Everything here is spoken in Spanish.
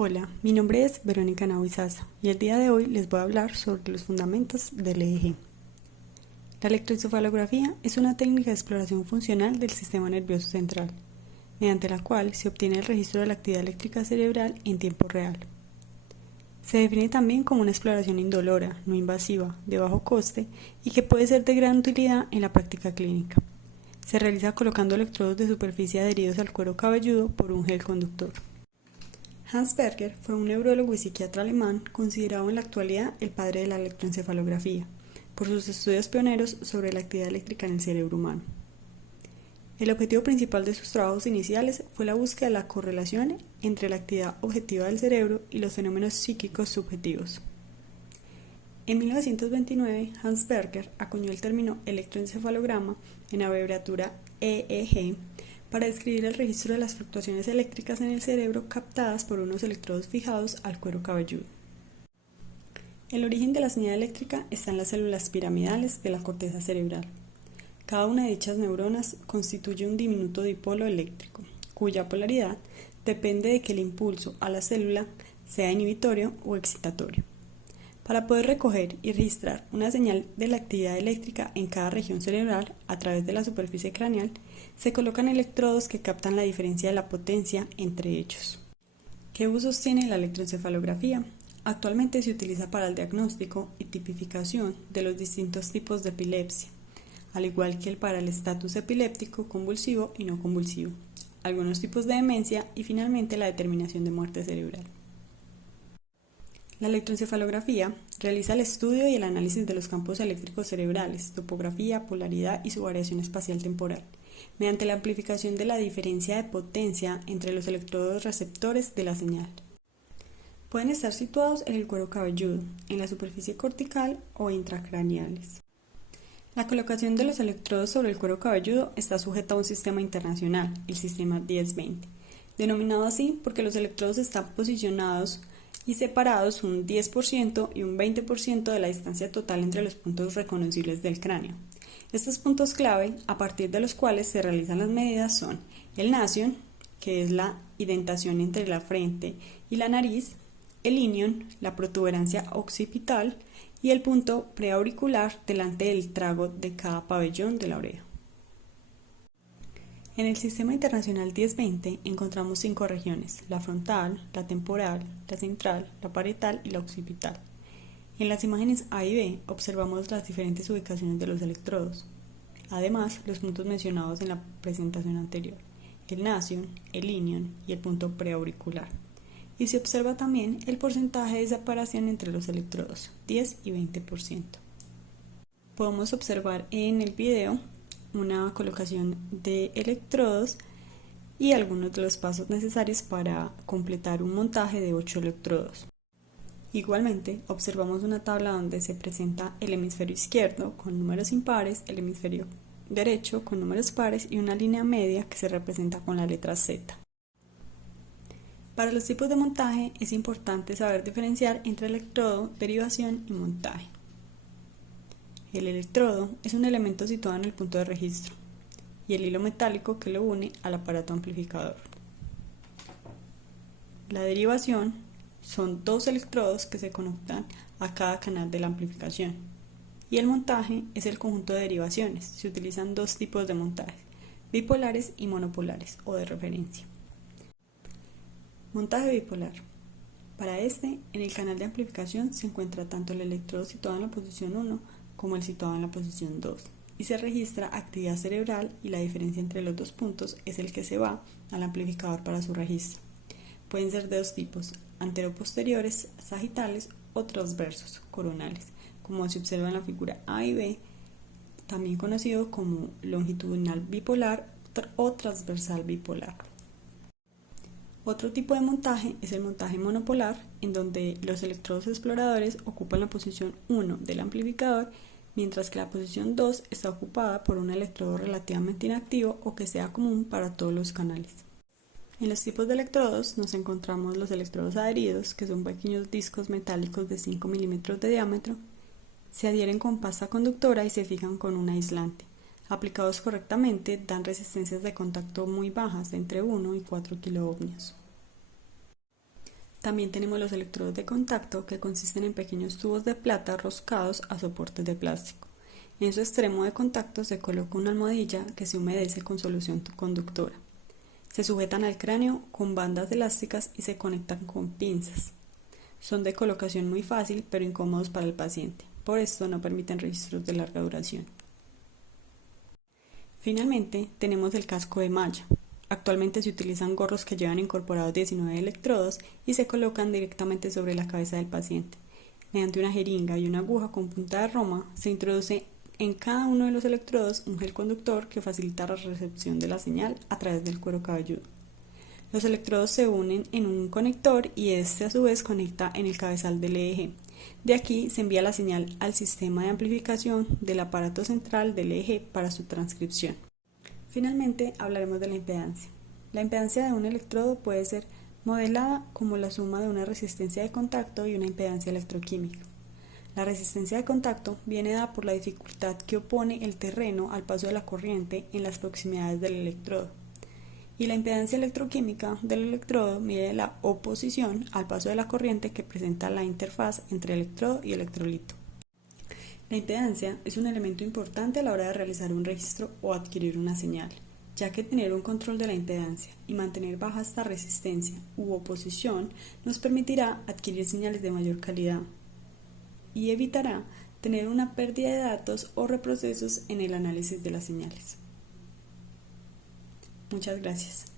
Hola, mi nombre es Verónica Nahuizaza y el día de hoy les voy a hablar sobre los fundamentos del EEG. La electroencefalografía es una técnica de exploración funcional del sistema nervioso central, mediante la cual se obtiene el registro de la actividad eléctrica cerebral en tiempo real. Se define también como una exploración indolora, no invasiva, de bajo coste y que puede ser de gran utilidad en la práctica clínica. Se realiza colocando electrodos de superficie adheridos al cuero cabelludo por un gel conductor. Hans Berger fue un neurólogo y psiquiatra alemán considerado en la actualidad el padre de la electroencefalografía, por sus estudios pioneros sobre la actividad eléctrica en el cerebro humano. El objetivo principal de sus trabajos iniciales fue la búsqueda de la correlación entre la actividad objetiva del cerebro y los fenómenos psíquicos subjetivos. En 1929, Hans Berger acuñó el término electroencefalograma, en abreviatura EEG, para describir el registro de las fluctuaciones eléctricas en el cerebro captadas por unos electrodos fijados al cuero cabelludo. El origen de la señal eléctrica está en las células piramidales de la corteza cerebral. Cada una de dichas neuronas constituye un diminuto dipolo eléctrico, cuya polaridad depende de que el impulso a la célula sea inhibitorio o excitatorio. Para poder recoger y registrar una señal de la actividad eléctrica en cada región cerebral a través de la superficie craneal, se colocan electrodos que captan la diferencia de la potencia entre ellos. ¿Qué usos tiene la electroencefalografía? Actualmente se utiliza para el diagnóstico y tipificación de los distintos tipos de epilepsia, al igual que para el estatus epiléptico convulsivo y no convulsivo, algunos tipos de demencia y finalmente la determinación de muerte cerebral. La electroencefalografía realiza el estudio y el análisis de los campos eléctricos cerebrales, topografía, polaridad y su variación espacial temporal, mediante la amplificación de la diferencia de potencia entre los electrodos receptores de la señal. Pueden estar situados en el cuero cabelludo, en la superficie cortical o intracraneales. La colocación de los electrodos sobre el cuero cabelludo está sujeta a un sistema internacional, el sistema 10-20, denominado así porque los electrodos están posicionados y separados un 10% y un 20% de la distancia total entre los puntos reconocibles del cráneo. Estos puntos clave, a partir de los cuales se realizan las medidas, son el nasion, que es la indentación entre la frente y la nariz, el inion, la protuberancia occipital, y el punto preauricular delante del trago de cada pabellón de la oreja. En el Sistema Internacional 10-20 encontramos 5 regiones: la frontal, la temporal, la central, la parietal y la occipital. En las imágenes A y B observamos las diferentes ubicaciones de los electrodos. Además, los puntos mencionados en la presentación anterior: el nasion, el inion y el punto preauricular. Y se observa también el porcentaje de separación entre los electrodos, 10 y 20%. Podemos observar en el video una colocación de electrodos y algunos de los pasos necesarios para completar un montaje de 8 electrodos. Igualmente, observamos una tabla donde se presenta el hemisferio izquierdo con números impares, el hemisferio derecho con números pares y una línea media que se representa con la letra Z. Para los tipos de montaje es importante saber diferenciar entre electrodo, derivación y montaje. El electrodo es un elemento situado en el punto de registro y el hilo metálico que lo une al aparato amplificador. La derivación son 2 electrodos que se conectan a cada canal de la amplificación. Y el montaje es el conjunto de derivaciones. Se utilizan 2 tipos de montajes: bipolares y monopolares o de referencia. Montaje bipolar. Para este, en el canal de amplificación se encuentra tanto el electrodo situado en la posición 1 como el situado en la posición 2, y se registra actividad cerebral, y la diferencia entre los 2 puntos es el que se va al amplificador para su registro. Pueden ser de 2 tipos: antero-posteriores, sagitales, o transversos, coronales, como se observa en la figura A y B, también conocido como longitudinal bipolar o transversal bipolar. Otro tipo de montaje es el montaje monopolar, en donde los electrodos exploradores ocupan la posición 1 del amplificador, mientras que la posición 2 está ocupada por un electrodo relativamente inactivo o que sea común para todos los canales. En los tipos de electrodos nos encontramos los electrodos adheridos, que son pequeños discos metálicos de 5 milímetros de diámetro. Se adhieren con pasta conductora y se fijan con un aislante. Aplicados correctamente, dan resistencias de contacto muy bajas, de entre 1 y 4 kiloohmios. También tenemos los electrodos de contacto, que consisten en pequeños tubos de plata roscados a soportes de plástico. En su extremo de contacto se coloca una almohadilla que se humedece con solución conductora. Se sujetan al cráneo con bandas elásticas y se conectan con pinzas. Son de colocación muy fácil, pero incómodos para el paciente. Por esto no permiten registros de larga duración. Finalmente, tenemos el casco de malla. Actualmente se utilizan gorros que llevan incorporados 19 electrodos y se colocan directamente sobre la cabeza del paciente. Mediante una jeringa y una aguja con punta de roma, se introduce en cada uno de los electrodos un gel conductor que facilita la recepción de la señal a través del cuero cabelludo. Los electrodos se unen en un conector y este a su vez conecta en el cabezal del EEG. De aquí se envía la señal al sistema de amplificación del aparato central del EEG para su transcripción. Finalmente hablaremos de la impedancia. La impedancia de un electrodo puede ser modelada como la suma de una resistencia de contacto y una impedancia electroquímica. La resistencia de contacto viene dada por la dificultad que opone el terreno al paso de la corriente en las proximidades del electrodo. Y la impedancia electroquímica del electrodo mide la oposición al paso de la corriente que presenta la interfaz entre electrodo y electrolito. La impedancia es un elemento importante a la hora de realizar un registro o adquirir una señal, ya que tener un control de la impedancia y mantener baja esta resistencia u oposición nos permitirá adquirir señales de mayor calidad y evitará tener una pérdida de datos o reprocesos en el análisis de las señales. Muchas gracias.